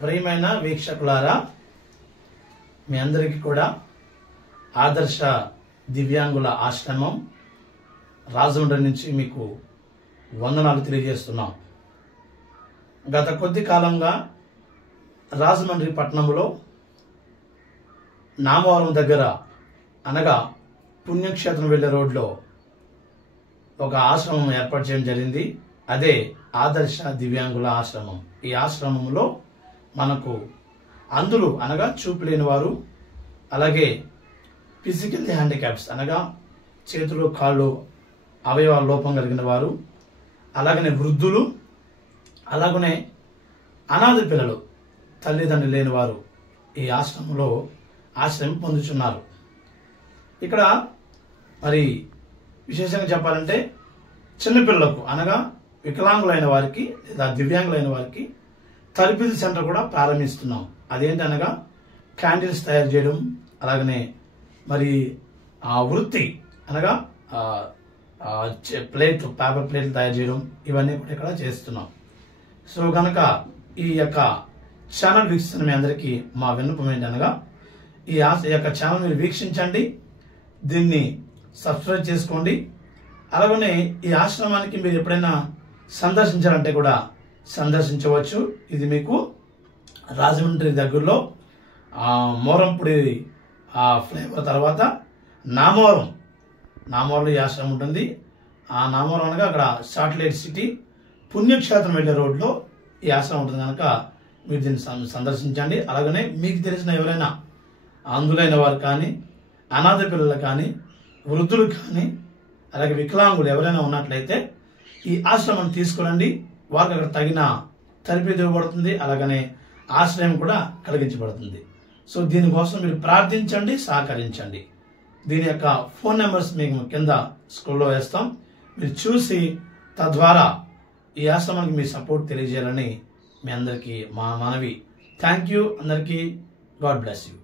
ప్రియమైన వీక్షకులారా, మీ అందరికీ కూడా ఆదర్శ దివ్యాంగుల ఆశ్రమం రాజమండ్రి నుంచి మీకు వందనాలు తెలియజేస్తున్నాం. గత కొద్ది కాలంగా రాజమండ్రి పట్టణంలో నామవరం దగ్గర అనగా పుణ్యక్షేత్రం వెళ్లే రోడ్లో ఒక ఆశ్రమం ఏర్పాటు చేయడం జరిగింది. అదే ఆదర్శ దివ్యాంగుల ఆశ్రమం. ఈ ఆశ్రమంలో మనకు అందులు అనగా చూపు లేని వారు, అలాగే ఫిజికల్ హ్యాండిక్యాప్స్ అనగా చేతులు కాళ్ళు అవయవాల లోపం కలిగిన వారు, అలాగనే వృద్ధులు, అలాగనే అనాథ పిల్లలు తల్లిదండ్రులు లేని వారు ఈ ఆశ్రమంలో ఆశ్రయం పొందుతున్నారు. ఇక్కడ మరి విశేషంగా చెప్పాలంటే చిన్నపిల్లలకు అనగా వికలాంగులైన వారికి లేదా దివ్యాంగులైన వారికి తరబితి సెంటర్ కూడా ప్రారంభిస్తున్నాం. అదేంటనగా క్యాండిల్స్ తయారు చేయడం, అలాగనే మరి ఆ వృత్తి అనగా పేపర్ ప్లేట్లు తయారు చేయడం, ఇవన్నీ కూడా ఇక్కడ చేస్తున్నాం. సో కనుక ఈ యొక్క ఛానల్ వీక్షిస్తున్న మీ అందరికీ మా విన్నపం ఏంటనగా ఈ యొక్క ఛానల్ మీరు వీక్షించండి, దీన్ని సబ్స్క్రైబ్ చేసుకోండి. అలాగనే ఈ ఆశ్రమానికి మీరు ఎప్పుడైనా సందర్శించాలంటే కూడా సందర్శించవచ్చు. ఇది మీకు రాజమండ్రి దగ్గరలో మోరంపూడి ఫ్లైఓవర్ తర్వాత నామవరం ఈ ఆశ్రమం ఉంటుంది. ఆ నామవరం అనగా అక్కడ సాటిలైట్ సిటీ పుణ్యక్షేత్రం వెళ్లే రోడ్లో ఈ ఆశ్రమం ఉంటుంది కనుక మీరు దీన్ని సందర్శించండి. అలాగనే మీకు తెలిసిన ఎవరైనా అందులైన వారు కానీ, అనాథ పిల్లలు కానీ, వృద్ధులు కానీ, అలాగే వికలాంగులు ఎవరైనా ఉన్నట్లయితే ఈ ఆశ్రమం తీసుకురండి. వారికి అక్కడ తగిన తరబితి ఇవ్వబడుతుంది, అలాగనే ఆశ్రయం కూడా కలిగించబడుతుంది. సో దీనికోసం మీరు ప్రార్థించండి, సహకరించండి. దీని యొక్క ఫోన్ నెంబర్స్ మీకు కింద స్క్రోల్లో వేస్తాం. మీరు చూసి తద్వారా ఈ ఆశ్రమానికి మీ సపోర్ట్ తెలియజేయాలని మీ అందరికీ మా మనవి. థ్యాంక్ యూ అందరికీ. God bless you.